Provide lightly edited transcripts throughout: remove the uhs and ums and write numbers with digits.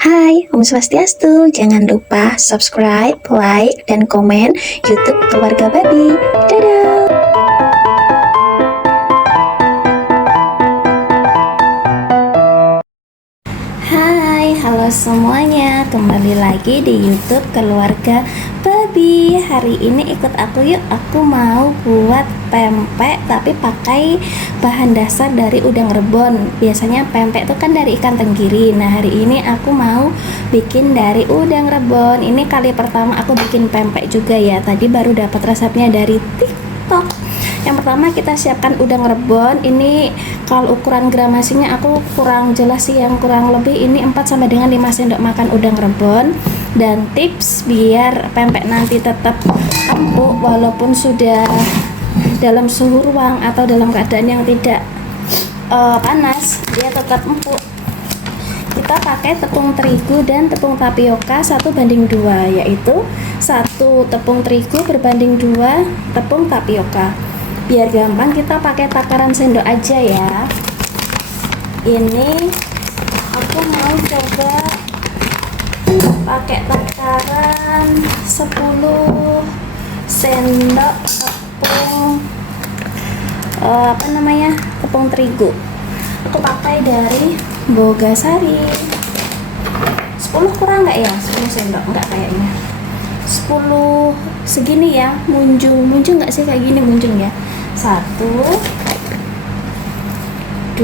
Hai, Om Swastiastu. Jangan lupa subscribe, like, dan komen YouTube Keluarga Babi. Dadah! Hai, halo semuanya. Kembali lagi di YouTube Keluarga Babi. Hari ini ikut aku yuk. Aku mau buat pempek tapi pakai bahan dasar dari udang rebon. Biasanya pempek itu kan dari ikan tenggiri. Nah, hari ini aku mau bikin dari udang rebon. Ini kali pertama aku bikin pempek juga ya. Tadi baru dapat resepnya dari TikTok. Yang pertama kita siapkan udang rebon. Ini kalau ukuran gramasinya aku kurang jelas sih, yang kurang lebih ini 4 sampai dengan 5 sendok makan udang rebon. Dan tips biar pempek nanti tetap empuk walaupun sudah dalam suhu ruang atau dalam keadaan yang tidak panas, dia tetap empuk. Kita pakai tepung terigu dan tepung tapioka 1:2, yaitu 1 tepung terigu berbanding 2 tepung tapioka. Biar gampang kita pakai takaran sendok aja ya. Ini aku mau coba pakai takaran 10 sendok tepung tepung terigu. Aku pakai dari Bogasari. 10 kurang nggak ya? 10 sendok enggak kayaknya. 10 segini ya, munjung nggak sih kayak gini munjung ya. 1 2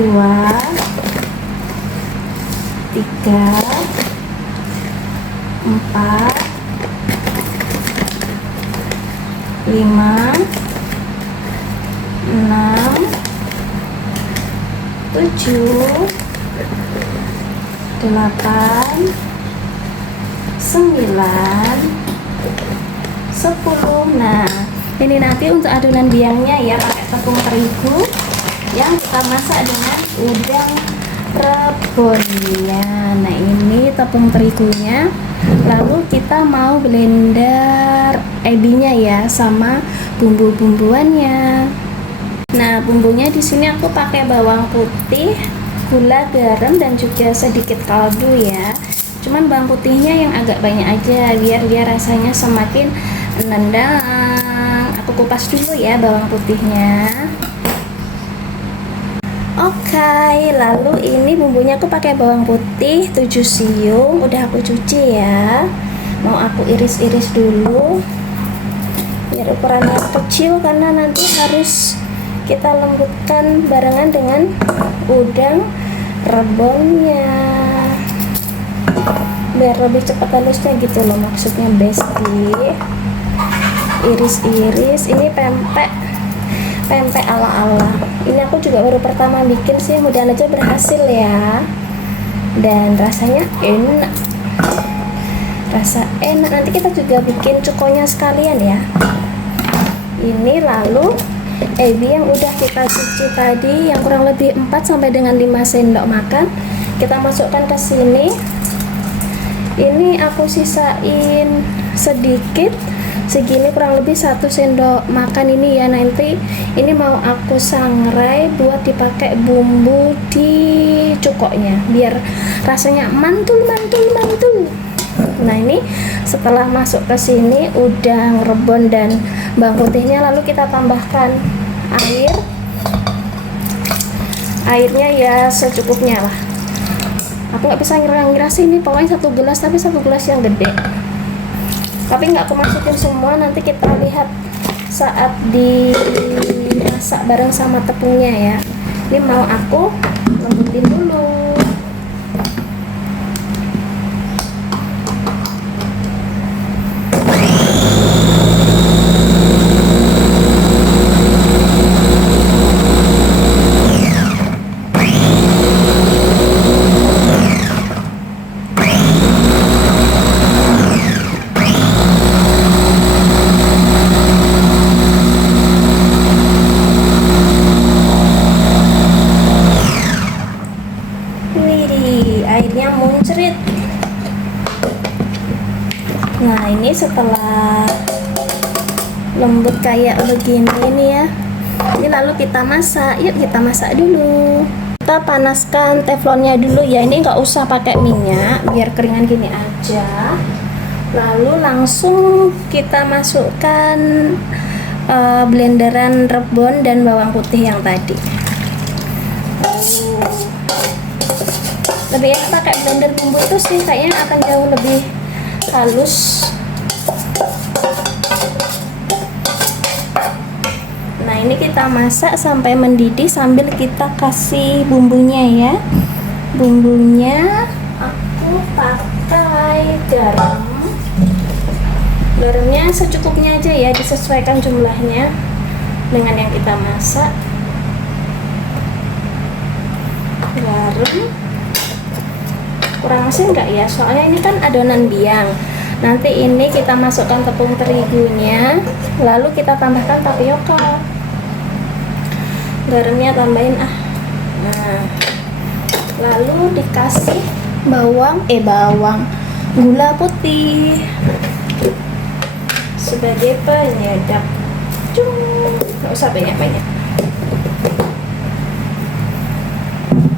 3 4 5 6 7 8 9 10. Nah, ini nanti untuk adonan biangnya ya, pakai tepung terigu yang kita masak dengan udang rebonnya. Nah, ini tepung terigunya. Lalu kita mau blender ebinya ya sama bumbu-bumbuannya. Nah, bumbunya di sini aku pakai bawang putih, gula, garam, dan juga sedikit kaldu ya. Cuman bawang putihnya yang agak banyak aja biar dia rasanya semakin nendang. Aku kupas dulu ya bawang putihnya. Oke, lalu ini bumbunya aku pakai bawang putih 7 siung, udah aku cuci ya. Mau aku iris-iris dulu biar ukurannya kecil karena nanti harus kita lembutkan barengan dengan udang rebonnya. Biar lebih cepat halusnya gitu loh maksudnya besti. Iris-iris. Ini pempek ala-ala. Ini aku juga baru pertama bikin sih, mudah-mudahan aja berhasil ya. Dan rasanya enak. Rasa enak. Nanti kita juga bikin cukonya sekalian ya. Ini lalu ebi yang udah kita cuci tadi yang kurang lebih 4 sampai dengan 5 sendok makan kita masukkan ke sini. Ini aku sisain sedikit segini, kurang lebih 1 sendok makan ini ya. Nanti ini mau aku sangrai buat dipakai bumbu di cukoknya biar rasanya mantul. Nah, ini setelah masuk ke sini udang rebon dan bawang putihnya, lalu kita tambahkan airnya ya secukupnya lah. Aku nggak bisa ngira-ngira sih, ini pokoknya 1 gelas, tapi 1 gelas yang gede. Tapi nggak aku masukin semua, nanti kita lihat saat dimasak bareng sama tepungnya ya. Ini mau aku lembutin dulu. Airnya muncrit. Nah, ini setelah lembut kayak begini nih ya, ini lalu kita masak. Yuk kita masak dulu. kita panaskan teflonnya dulu ya. Ini nggak usah pakai minyak, biar keringan gini aja. Lalu langsung kita masukkan blenderan rebon dan bawang putih yang tadi. Lebih enak pakai blender bumbu itu sih, kayaknya akan jauh lebih halus. Nah, ini kita masak sampai mendidih sambil kita kasih bumbunya ya. Bumbunya aku pakai garam. Garamnya secukupnya aja ya, disesuaikan jumlahnya dengan yang kita masak. Garam kurang asin enggak ya, soalnya ini kan adonan biang. Nanti ini kita masukkan tepung terigunya, lalu kita tambahkan tapioka. Garamnya tambahin nah, lalu dikasih bawang gula putih sebagai penyedap. Nggak usah banyak-banyak.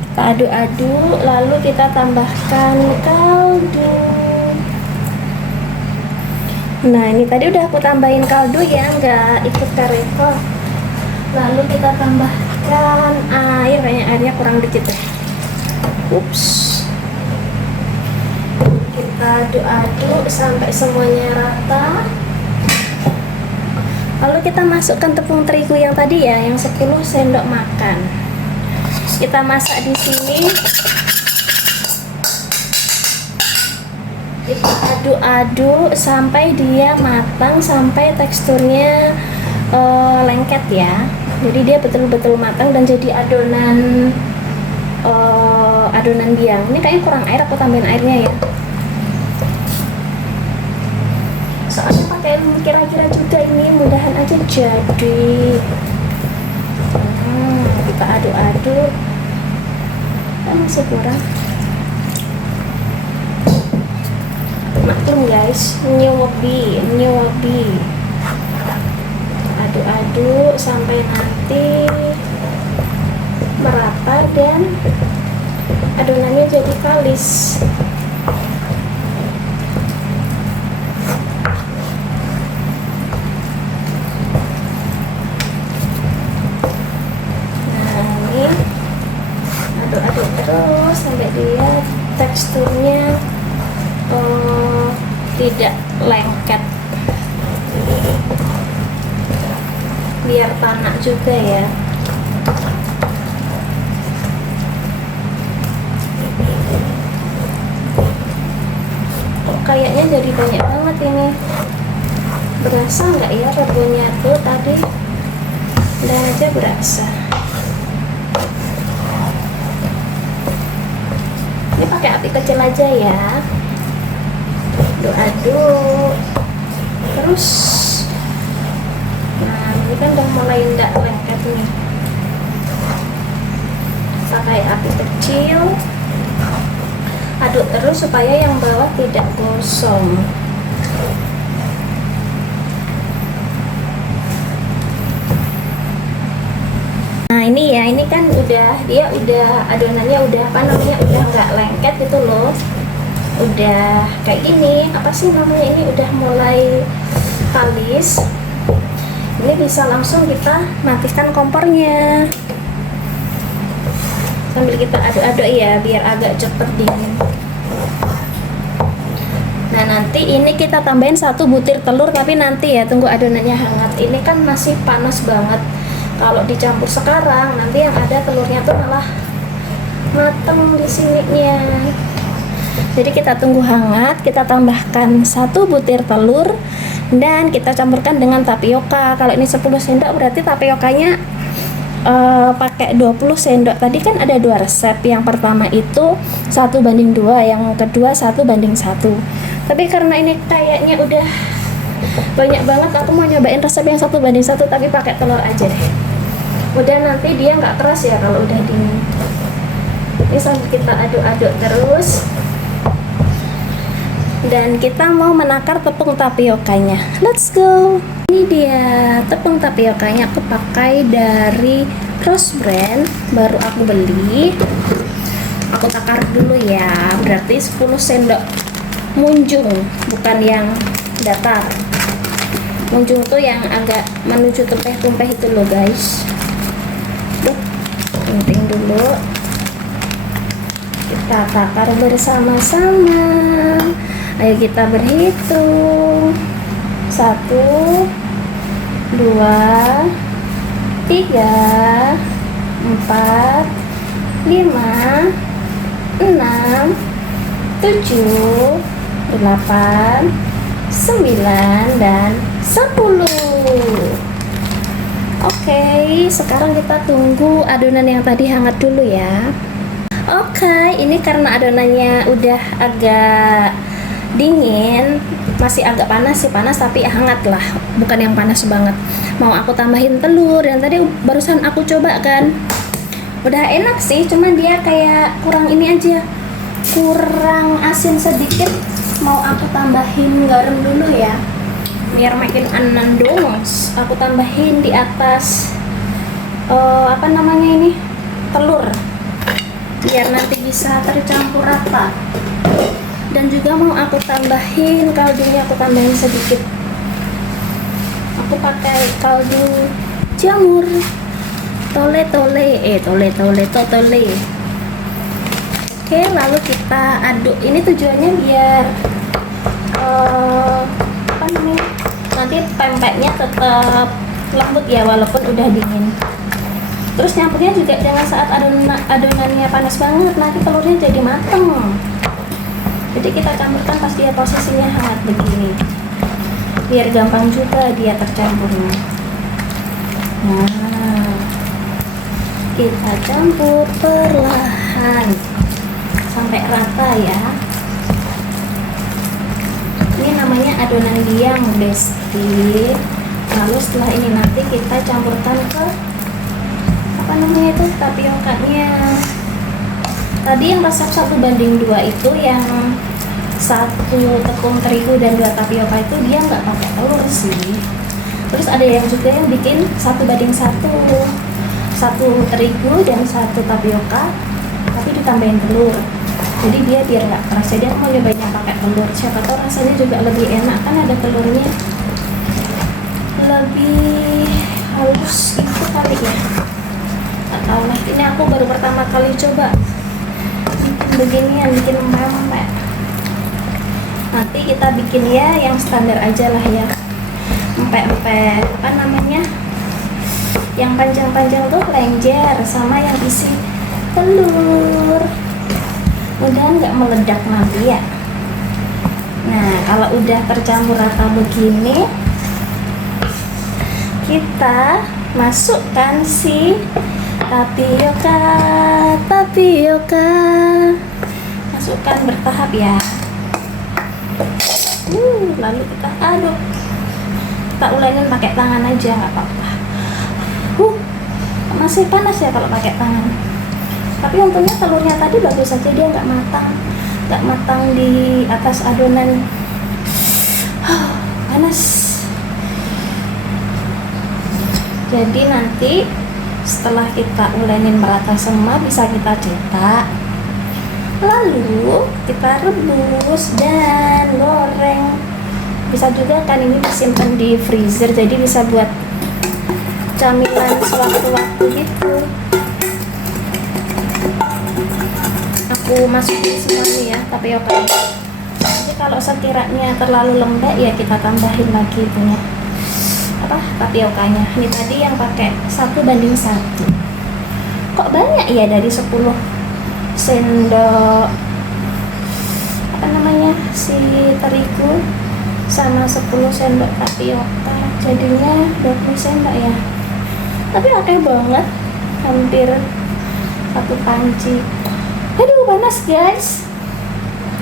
Kita aduk-aduk, lalu kita tambahkan kaldu. Nah, ini tadi udah aku tambahin kaldu ya, nggak ikut kareko. Lalu kita tambahkan air, kayaknya airnya kurang dikit deh. Ups. Kita aduk-aduk sampai semuanya rata. Lalu kita masukkan tepung terigu yang tadi ya, yang 10 sendok makan. Kita masak di sini. Kita aduk-aduk sampai dia matang, sampai teksturnya lengket ya. Jadi dia betul-betul matang dan jadi adonan adonan biang. Ini kayaknya kurang air, aku tambahin airnya ya. Soalnya pakai kira-kira juga ini, mudahan aja jadi. Kita aduk-aduk. Masih kurang. Maklum guys, nyobi. Aduk-aduk sampai nanti merata dan adonannya jadi kalis. Aduk-aduk terus sampai dia teksturnya tidak lengket, biar tanak juga ya. Kayaknya jadi banyak banget ini. Berasa nggak ya rebonnya tuh tadi? Udah aja berasa. Ini pakai api kecil aja ya. Aduk-aduk terus. Nah, ini kan udah mulai nggak lengket nih. Pakai api kecil, aduk terus supaya yang bawah tidak gosong. Nah, ini ya, ini kan dia udah adonannya udah udah nggak lengket gitu loh. Udah kayak gini, apa sih namanya, ini udah mulai kalis. Ini bisa langsung kita matikan kompornya sambil kita aduk-aduk ya, biar agak cepet dingin. Nah, nanti ini kita tambahin 1 butir telur, tapi nanti ya, tunggu adonannya hangat. Ini kan masih panas banget. Kalau dicampur sekarang, nanti yang ada telurnya tuh malah mateng di sininya. Jadi kita tunggu hangat, kita tambahkan 1 butir telur dan kita campurkan dengan tapioka. Kalau ini 10 sendok berarti tapiokanya pakai 20 sendok. Tadi kan ada 2 resep. Yang pertama itu 1:2, yang kedua 1:1. Tapi karena ini kayaknya udah banyak banget, aku mau nyobain resep yang 1:1 tapi pakai telur aja deh. Udah nanti dia nggak keras ya kalau udah dingin. Ini sambil kita aduk-aduk terus. Dan kita mau menakar tepung tapiokanya. Let's go. Ini dia tepung tapiokanya, aku pakai dari Rose Brand baru aku beli. Aku takar dulu ya, berarti 10 sendok munjung, bukan yang datar. Munjung tuh yang agak menuju tumpeh-tumpeh itu loh guys. Penting dulu kita takar bersama-sama. Ayo kita berhitung. 1, 2, 3, 4, 5, 6, 7, 8, 9, dan 10. Oke, sekarang kita tunggu adonan yang tadi hangat dulu ya. Oke, ini karena adonannya udah agak dingin, masih agak panas sih, panas tapi hangat lah, bukan yang panas banget. Mau aku tambahin telur yang tadi barusan aku coba kan, udah enak sih, cuman dia kayak kurang ini aja, kurang asin sedikit. Mau aku tambahin garam dulu ya, biar makin anandong. Aku tambahin di atas apa namanya ini, telur, biar nanti bisa tercampur rata. Dan juga mau aku tambahin kaldunya, aku tambahin sedikit. Aku pakai kaldu jamur tole. Oke, lalu kita aduk. Ini tujuannya biar apa namanya, nanti pempeknya tetap lembut ya walaupun udah dingin. Terus nyampurnya juga jangan saat adonannya panas banget, nanti telurnya jadi mateng. Jadi kita campurkan pas dia posisinya hangat begini, biar gampang juga dia tercampurnya. Nah, kita campur perlahan sampai rata ya. Ini namanya adonan biang besti. Lalu setelah ini nanti kita campurkan ke apa namanya itu, tapiokanya. Tadi yang resep 1:2 itu, yang 1 tepung terigu dan 2 tapioka itu dia nggak pakai telur sih. Terus ada yang juga yang bikin 1:1, 1 terigu dan 1 tapioka tapi ditambahin telur. Jadi dia biar nggak keras, jadi aku mau nyobainnya pakai telur. Siapa tahu rasanya juga lebih enak, kan ada telurnya, lebih halus gitu kali ya. Nggak tahu lah, ini aku baru pertama kali coba bikin beginian, bikin pempek. Nanti kita bikin ya yang standar aja lah ya, empek-empek apa namanya, yang panjang-panjang tuh lenjer, sama yang isi telur. Mudah nggak meledak nanti ya. Nah, kalau udah tercampur rata begini, kita masukkan si tapioka. Masukkan bertahap ya. Lalu kita aduk. Kita ulenin pakai tangan aja, nggak apa-apa. Masih panas ya kalau pakai tangan. Tapi untungnya telurnya tadi bagus saja, dia nggak matang di atas adonan. Panas. Jadi nanti setelah kita ulenin merata semua, bisa kita cetak, lalu kita rebus dan goreng. Bisa juga kan ini disimpan di freezer, jadi bisa buat camilan sewaktu-waktu gitu. Aku masukin semuanya ya tapioka. Jadi kalau sekiranya terlalu lembek ya kita tambahin lagi punya tapiokanya. Ini tadi yang pakai 1:1. Kok banyak ya, dari 10 sendok apa namanya si terigu sama 10 sendok tapioka, jadinya 20 sendok ya. Tapi oke banget, hampir 1 panci. Aduh panas guys.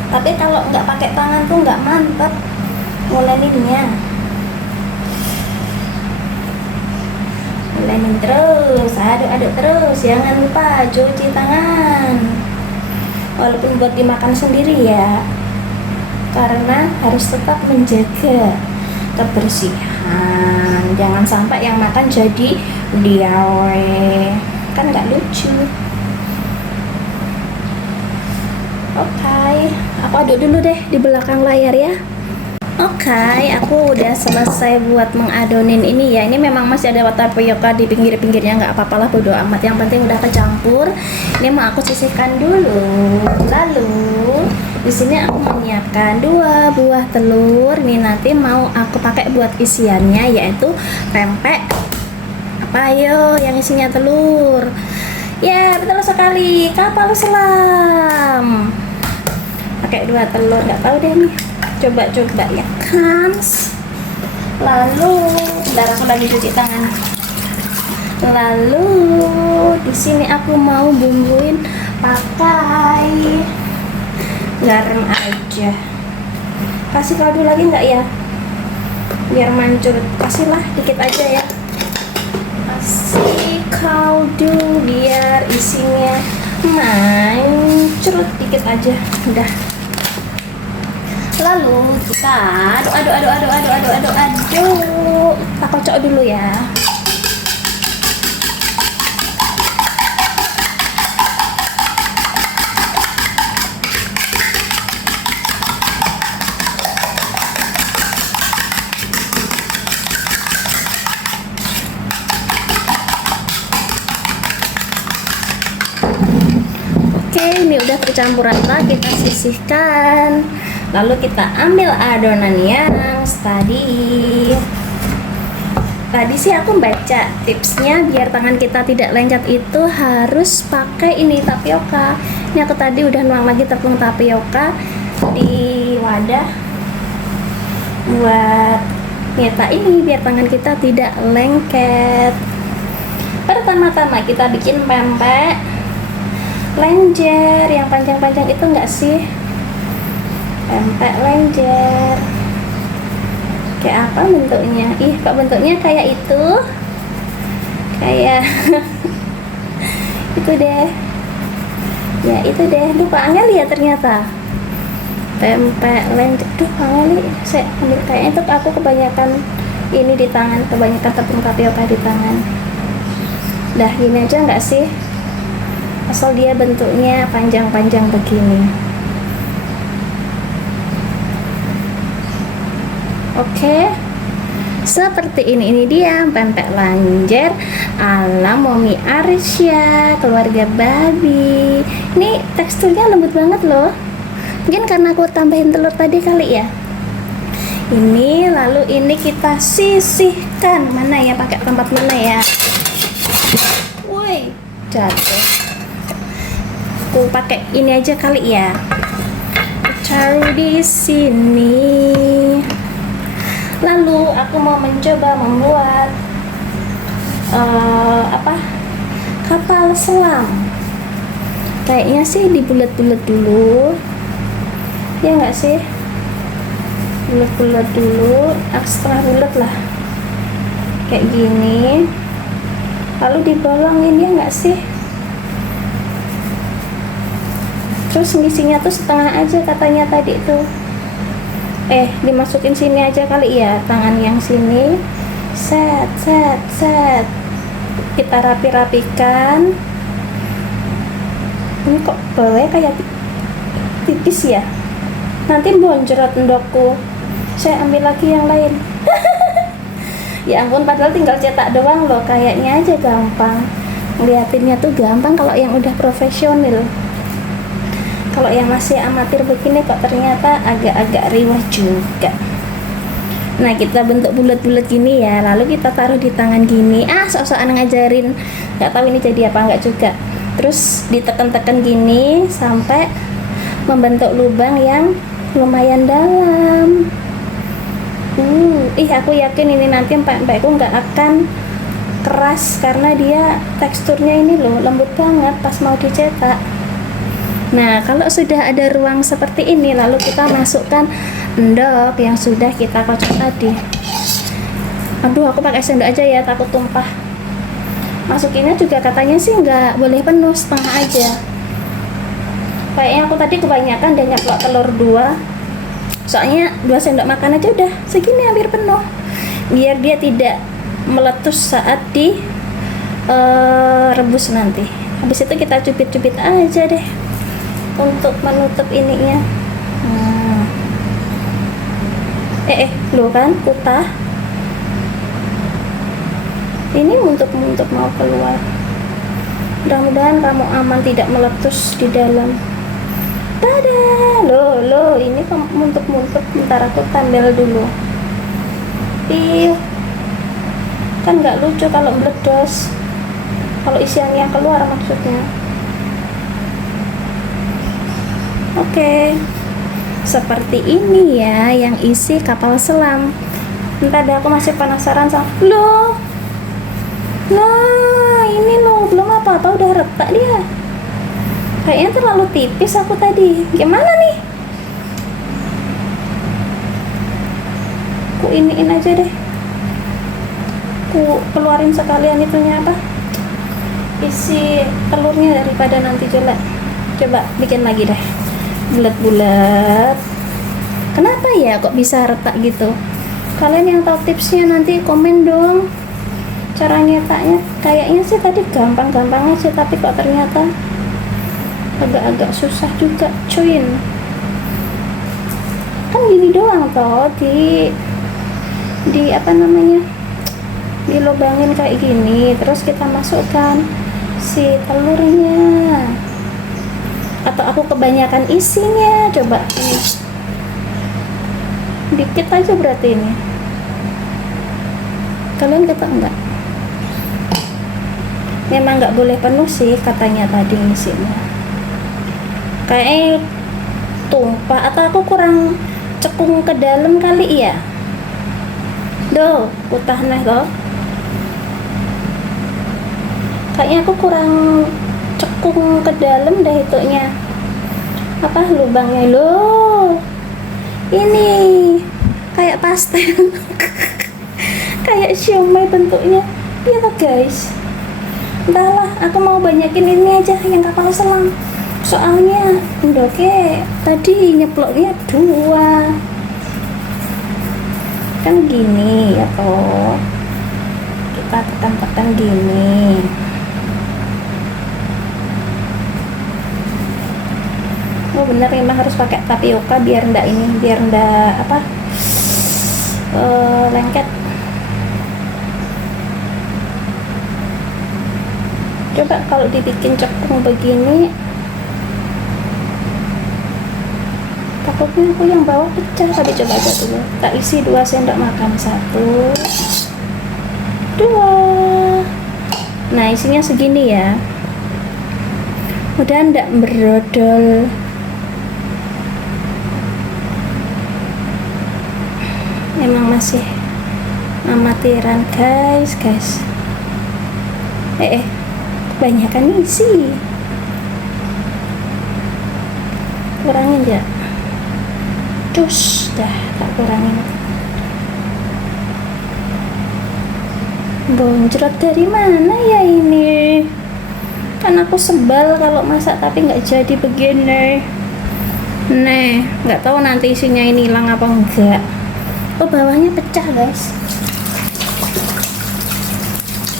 Tapi kalau nggak pakai tangan tuh nggak mantap nguleninnya. Ulenin terus, aduk-aduk terus, jangan lupa cuci tangan. Walaupun buat dimakan sendiri ya, karena harus tetap menjaga kebersihan. Jangan sampai yang makan jadi diare, kan nggak lucu. Oke, aku aduk dulu deh di belakang layar ya. Oke, aku udah selesai buat mengadonin ini ya. Ini memang masih ada tapioka di pinggir-pinggirnya, nggak apa-apa lah, bodo amat. Yang penting udah kecampur. Ini mau aku sisihkan dulu. Lalu di sini aku menyiapkan 2 buah telur. Ini nanti mau aku pakai buat isiannya, yaitu pempek. Apa yo yang isinya telur? Ya betul sekali, kapal selam. Pakai 2 telur, nggak tahu deh nih. Coba ya kan. Lalu bentar, aku lagi cuci tangan. Lalu di sini aku mau bumbuin pakai garam aja. Kasih kaldu lagi nggak ya, biar mancur? Kasihlah dikit aja ya, kasih kaldu biar isinya mancur dikit aja. Udah. Lalu kita aduk. Kita kocok dulu ya. Oke, ini udah tercampur rata, kita sisihkan. Lalu kita ambil adonan yang tadi sih aku baca tipsnya biar tangan kita tidak lengket itu harus pakai ini tapioka. Ini aku tadi udah nuang lagi tepung tapioka di wadah buat nyetak ini biar tangan kita tidak lengket. Pertama-tama kita bikin pempek lenjer yang panjang-panjang itu enggak sih? Pempek lenjer kayak apa bentuknya? Ih, kok bentuknya kayak itu, kayak itu deh ya, itu deh. Duh, Pak Angel ya ternyata pempek lenjer. Duh, Pak Angel, saya ambil kayaknya itu aku kebanyakan ini di tangan, kebanyakan tepung tapioka di tangan. Dah gini aja nggak sih, asal dia bentuknya panjang-panjang begini. Oke, seperti ini. Ini dia pempek lenjer ala Momi Arisya, keluarga babi. Ini teksturnya lembut banget loh. Mungkin karena aku tambahin telur tadi kali ya. Ini lalu ini kita sisihkan. Mana ya, pakai tempat mana ya? Woi, jatuh. Aku pakai ini aja kali ya. Taruh di sini. Lalu aku mau mencoba membuat kapal selam. Kayaknya sih dibulet-bulet dulu, ya nggak sih? Bulet-bulet dulu, ekstra bulet lah, kayak gini. Lalu dibolongin, ya nggak sih? Terus ngisinya tuh setengah aja katanya tadi tuh. Dimasukin sini aja kali ya, tangan yang sini. Set. Kita rapi-rapikan. Ini kok bawahnya kayak tipis ya? Nanti bonjrot endokku. Saya ambil lagi yang lain. Ya ampun, padahal tinggal cetak doang loh. Kayaknya aja gampang. Ngeliatinnya tuh gampang kalau yang udah profesional. Kalau yang masih amatir begini kok ternyata agak-agak riwah juga. Nah, kita bentuk bulat-bulat gini ya, lalu kita taruh di tangan gini. Sok-sokan ngajarin, nggak tahu ini jadi apa nggak juga. Terus ditekan-tekan gini sampai membentuk lubang yang lumayan dalam. Aku yakin ini nanti pempekku nggak akan keras karena dia teksturnya ini loh lembut banget pas mau dicetak. Nah, kalau sudah ada ruang seperti ini, lalu kita masukkan endok yang sudah kita kocok tadi. Aduh, aku pakai sendok aja ya, takut tumpah. Masukinnya juga katanya sih nggak boleh penuh, setengah aja. Kayaknya aku tadi kebanyakan dan nyeplok telur 2. Soalnya 2 sendok makan aja udah segini hampir penuh. biar dia tidak meletus saat di rebus nanti. Habis itu kita cubit-cubit aja deh untuk menutup ininya. Loh kan kutah ini muntuk-muntuk mau keluar. Mudah-mudahan kamu aman, tidak meletus di dalam. Tada, loh ini muntuk-muntuk. Bentar aku tambal dulu. Kan nggak lucu kalau meledos, kalau isiannya keluar maksudnya. Oke, seperti ini ya yang isi kapal selam. Entah deh, aku masih penasaran sama loh. Nah ini loh, belum apa-apa udah retak dia. Kayaknya terlalu tipis aku tadi. Gimana nih? Ku iniin aja deh. Ku keluarin sekalian itunya apa? Isi telurnya daripada nanti jelek. Coba bikin lagi deh. Bulat-bulat. Kenapa ya kok bisa retak gitu? Kalian yang tahu tipsnya nanti komen dong. Cara nyetaknya kayaknya sih tadi gampang-gampang aja, tapi kok ternyata agak-agak susah juga cuin. Kan gini doang toh, di apa namanya, dilobangin kayak gini, terus kita masukkan si telurnya. Atau aku kebanyakan isinya? Coba ini dikit aja berarti ini. Kalian kata enggak? Memang nggak boleh penuh sih katanya tadi isinya. Kayak tumpah, atau aku kurang cekung ke dalam kali ya. Doh, kutah nah toh. Kayaknya aku kurang cekung ke dalam dah itunya. Apa lubangnya loh? Ini kayak pastel. Kayak siomay bentuknya. Iya toh guys. Entahlah, aku mau banyakin ini aja yang kapal selam. Soalnya ndoke tadi nyeploknya 2. Kan gini ya toh. Kita tekan-tekan gini. Oh bener, memang harus pakai tapioka biar ndak ini, biar ndak apa lengket. Coba kalau dibikin cekung begini, takutnya aku yang bawah pecah. Tadi coba aja dulu, tak isi 2 sendok makan. 1, 2. Nah isinya segini ya, udah ndak berodol. Emang masih amatiran guys. Kebanyakan isi, kurangin ya. Terus dah tak kurangin. Bonjrot dari mana ya ini? Kan aku sebal kalau masak tapi nggak jadi begini. Nih, nggak tahu nanti isinya ini hilang apa enggak. Oh bawahnya pecah guys.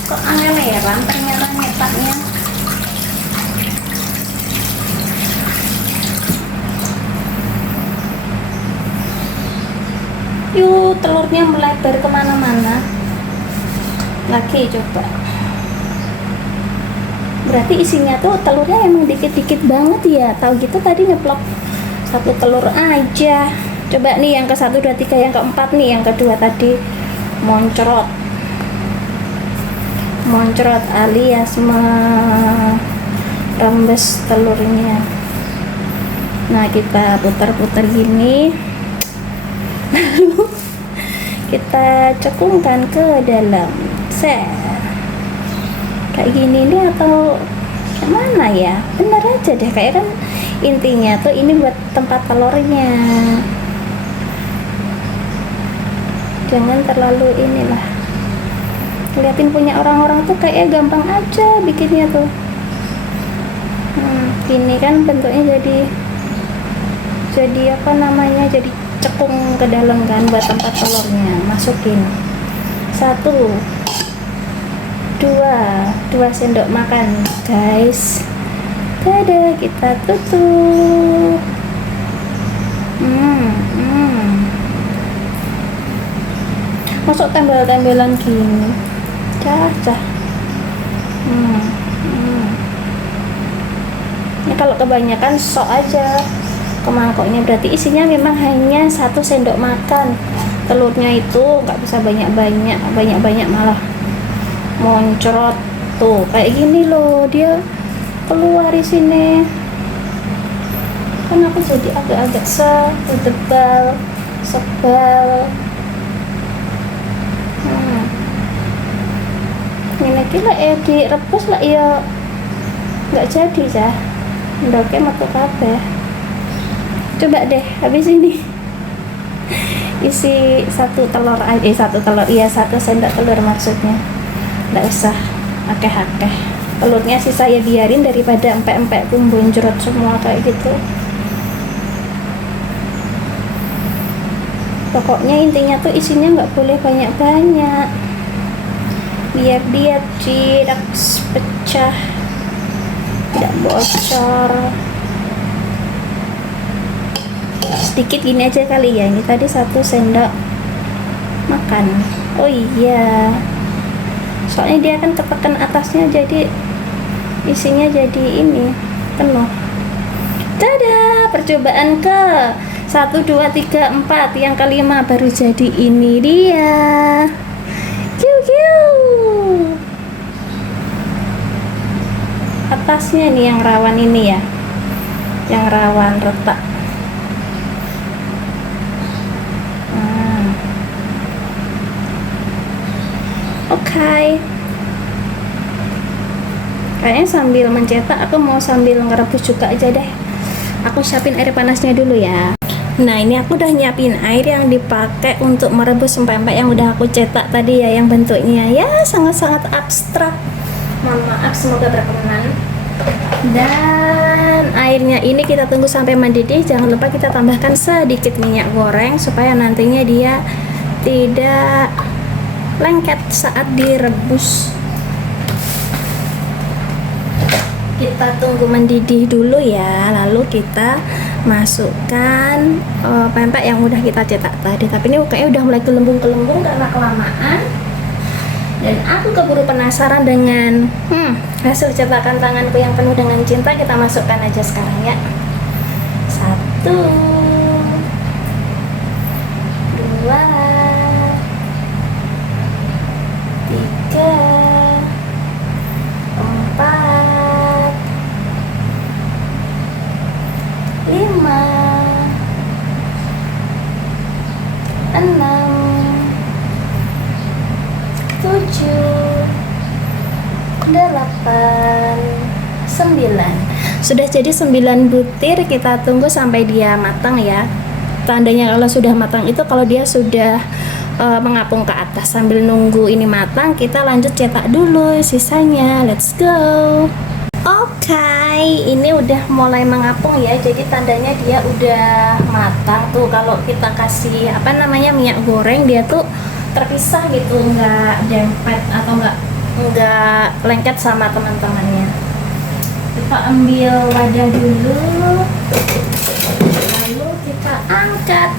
Kok angeleran ternyata nyetaknya. Yuk, telurnya melebar kemana-mana. Lagi coba. Berarti isinya tuh telurnya emang dikit-dikit banget ya. Tahu gitu tadi nyeplok 1 telur aja. Coba nih yang ke-1, 2, 3, yang ke-4 nih, yang kedua tadi moncrot alias merembes telurnya. Nah kita putar-putar gini, lalu kita cekungkan ke dalam. Kayak gini nih atau gimana ya? Bener aja deh, kayak kan intinya tuh ini buat tempat telurnya. Jangan terlalu inilah. Liatin punya orang-orang tuh kayak gampang aja bikinnya tuh. Ini kan bentuknya jadi apa namanya, jadi cekung ke dalam kan buat tempat telurnya. Masukin Satu, dua sendok makan, guys. Dadah, kita tutup. Masuk tembel-tembelan gini, cah. Ini kalau kebanyakan sok aja ke mangkoknya, berarti isinya memang hanya 1 sendok makan. Telurnya itu nggak bisa banyak malah moncrot tuh kayak gini loh, dia keluar di sini. Kan aku jadi agak-agak sebal. Ini gila direbus lah ya nggak jadi ya, ndoknya metu kabeh. Coba deh habis ini isi 1 telur aja, 1 sendok telur maksudnya, nggak usah akeh-akeh telurnya sih, saya biarin daripada empek-empek bonjrot semua kayak gitu. Pokoknya intinya tuh isinya nggak boleh banyak-banyak biar dia tidak pecah, tidak bocor. Sedikit gini aja kali ya, ini tadi 1 sendok makan. Oh iya, soalnya dia kan ketekan atasnya jadi isinya jadi ini penuh. Dadah, percobaan ke 1, 2, 3, 4, yang kelima baru jadi. Ini dia. Atasnya nih yang rawan ini ya, yang rawan retak. Oke. Kayaknya sambil mencetak aku mau sambil ngerebus juga aja deh. Aku siapin air panasnya dulu ya. Nah, ini aku udah nyiapin air yang dipakai untuk merebus pempek yang udah aku cetak tadi ya, yang bentuknya ya sangat-sangat abstrak. Mohon maaf, semoga berkenan. Dan airnya ini kita tunggu sampai mendidih. Jangan lupa kita tambahkan sedikit minyak goreng supaya nantinya dia tidak lengket saat direbus. Kita tunggu mendidih dulu ya, lalu kita masukkan pempek yang udah kita cetak tadi. Tapi ini kayaknya udah mulai gelembung-gelembung karena kelamaan, dan aku keburu penasaran dengan hasil cetakan tanganku yang penuh dengan cinta. Kita masukkan aja sekarang ya. 1, 2, 3, 4, 5, 6, 7, 8, 9. Sudah jadi 9 butir. Kita tunggu sampai dia matang ya. Tandanya kalau sudah matang itu kalau dia sudah mengapung ke atas. Sambil nunggu ini matang, kita lanjut cetak dulu sisanya. Let's go. Oke, ini udah mulai mengapung ya. Jadi tandanya dia udah matang tuh. Kalau kita kasih minyak goreng, dia tuh terpisah gitu, nggak dempet atau nggak lengket sama teman-temannya. Kita ambil wadah dulu, lalu kita angkat.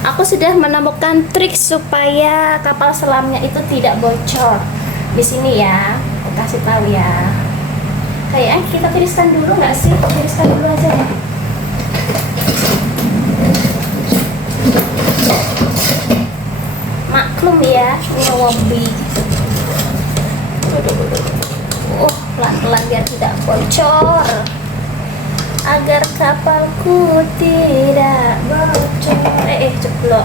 Aku sudah menemukan trik supaya kapal selamnya itu tidak bocor. Di sini ya, aku kasih tahu ya. Kayaknya kita tiriskan dulu nggak sih? Tiriskan dulu aja ya. Maklum ya, nyewobi. Pelan-pelan biar tidak bocor, agar kapalku tidak bocor. Ceplok.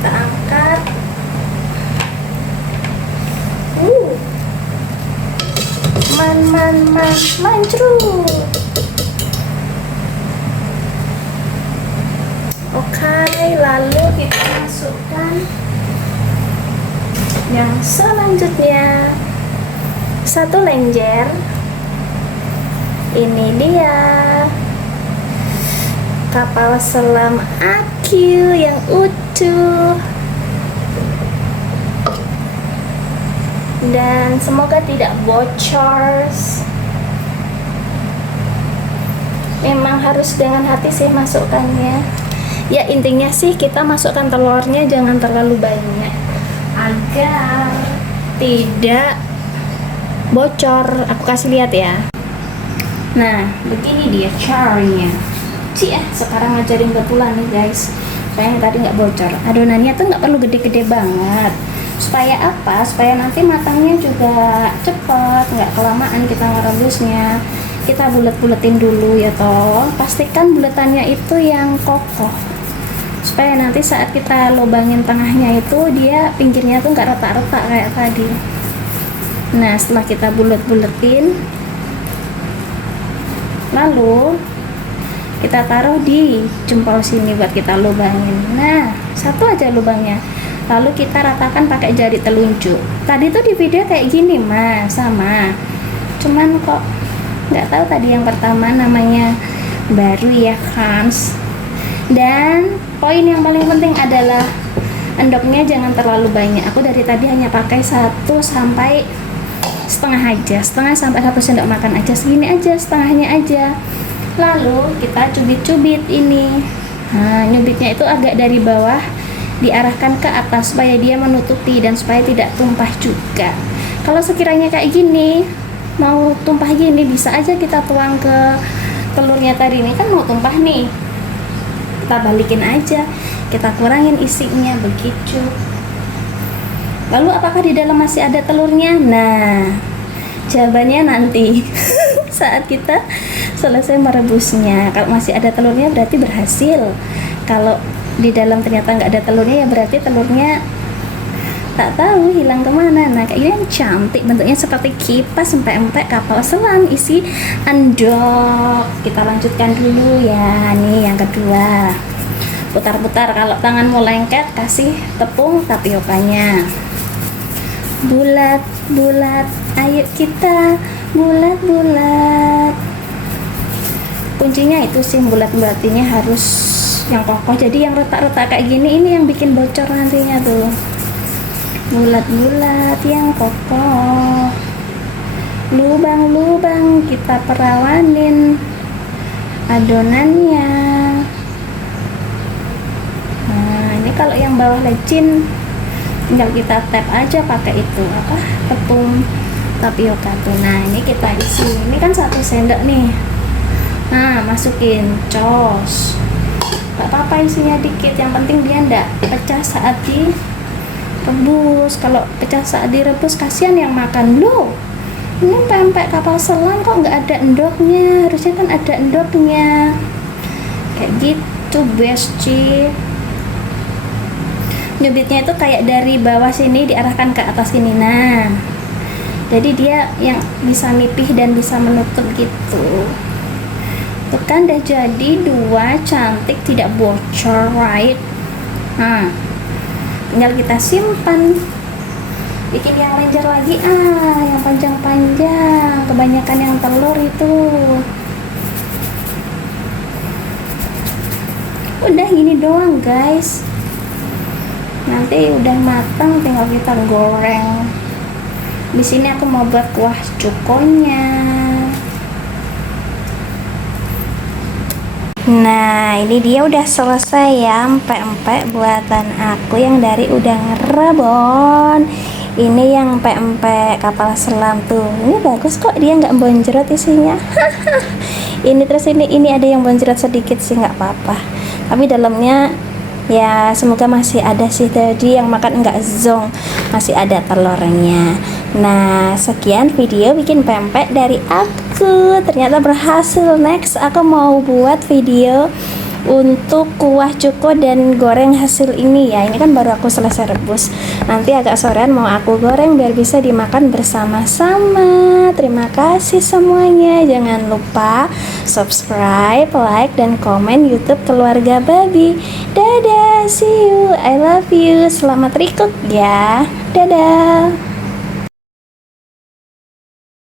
Kita angkat. Mancru. Oke, lalu kita masukkan yang selanjutnya. 1 lenjer. Ini dia kapal selam Aqu yang utuh. dan semoga tidak bocor. Memang harus dengan hati sih masukkannya. Ya intinya sih kita masukkan telurnya jangan terlalu banyak agar tidak bocor. Aku kasih lihat ya. Nah begini dia caranya. Sekarang ngajarin betulan nih guys, supaya yang tadi nggak bocor. Adonannya tuh nggak perlu gede-gede banget. Supaya apa? Supaya nanti matangnya juga cepet, nggak kelamaan kita ngerebusnya. Kita bulet-buletin dulu ya toh. Pastikan buletannya itu yang kokoh, supaya nanti saat kita lubangin tengahnya itu dia pinggirnya tuh nggak retak-retak kayak tadi. Nah setelah kita bulet-buletin, lalu kita taruh di jempol sini buat kita lubangin. Nah satu aja lubangnya, lalu kita ratakan pakai jari telunjuk. Tadi tuh di video kayak gini mas, sama, cuman kok nggak tahu tadi yang pertama namanya baru ya Hans. Dan poin yang paling penting adalah endoknya jangan terlalu banyak. Aku dari tadi hanya pakai 1 sampai setengah aja, setengah sampai 1 sendok makan aja, segini aja, setengahnya aja. Lalu kita cubit-cubit ini. Nah nyubitnya itu agak dari bawah diarahkan ke atas supaya dia menutupi dan supaya tidak tumpah juga. Kalau sekiranya kayak gini mau tumpah gini, bisa aja kita tuang ke telurnya tadi. Ini kan mau tumpah nih, kita balikin aja, kita kurangin isinya begitu. Lalu apakah di dalam masih ada telurnya? Nah jawabannya nanti saat kita selesai merebusnya. Kalau masih ada telurnya berarti berhasil. Kalau di dalam ternyata nggak ada telurnya ya berarti telurnya tak tahu hilang kemana. Nah kayak gini cantik, bentuknya seperti kipas empek-empek kapal selam isi endok. Kita lanjutkan dulu ya. Nih yang kedua, putar-putar. Kalau tanganmu lengket kasih tepung tapiokanya. Bulat-bulat, ayo kita bulat-bulat. Kuncinya itu sih bulat-bulatinnya harus yang kokoh. Jadi yang retak-retak kayak gini ini yang bikin bocor nantinya tuh. Bulat-bulat yang kokoh, lubang-lubang kita perawanin adonannya. Nah ini kalau yang bawah lecin tinggal kita tap aja pakai itu apa, tepung tapioka tuh. Nah ini kita isi, ini kan 1 sendok nih. Nah masukin cos, gak apa-apa isinya dikit, yang penting dia ndak pecah saat direbus. Kalau pecah saat direbus kasihan yang makan. Loh ini pempek kapal selam kok nggak ada endoknya, harusnya kan ada endoknya kayak gitu besci. Nyubitnya itu kayak dari bawah sini diarahkan ke atas sini. Nah jadi dia yang bisa nipih dan bisa menutup gitu. Itu kan udah jadi 2 cantik tidak bocor, right? Nah tinggal kita simpan. Bikin yang lenjer lagi, yang panjang-panjang, kebanyakan yang telur itu. Udah gini doang guys, nanti udah matang tinggal kita goreng. Di sini aku mau buat kuah cukonya. Nah ini dia udah selesai ya empek-empek buatan aku yang dari udang Rebon. Ini yang empek-empek kapal selam tuh. Ini bagus kok, dia nggak bonjrot isinya. Ini terus ini ada yang bonjrot sedikit sih, nggak apa-apa. Tapi dalamnya ya semoga masih ada sih, tadi yang makan nggak zong, masih ada telurnya. Nah sekian video bikin pempek dari aku, ternyata berhasil. Next aku mau buat video untuk kuah cuko dan goreng hasil ini ya. Ini kan baru aku selesai rebus, nanti agak sorean mau aku goreng biar bisa dimakan bersama-sama. Terima kasih semuanya, jangan lupa subscribe, like, dan komen YouTube Keluarga Babi. Dadah, see you, I love you, selamat recook ya, dadah.